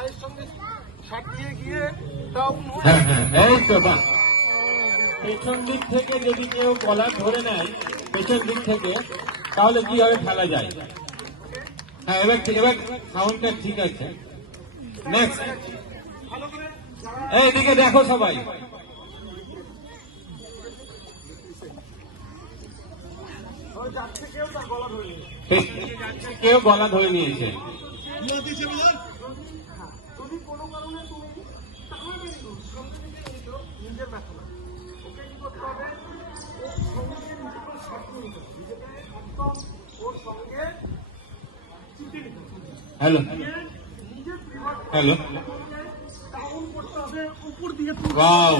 পায়ের সঙ্গে সাটিয়ে গিয়ে ডাউন এই তো বাহ। পেছন দিক থেকে যদি কেউ গলা ধরে নেয় পেছন দিক থেকে, তাহলে কিভাবে খেলা যায়? হ্যাঁ, এবার সাউন্ডটা ঠিক আছে। নেক্সট, এইদিকে দেখো সবাই। কেউ গলা ধরে নিয়েছে। যদি কোনো কারণে তুমি নিজের ব্যথা না, ওকে কি করতে হবে? ওর সঙ্গে নিজেকে সাটিয়ে নিতে হবে, নিজেকে একদম ওর সঙ্গে চিপে নিতে হবে। হ্যালো নিজের হ্যালো, ডাউন করতে হবে উপর দিকে। ওয়াও।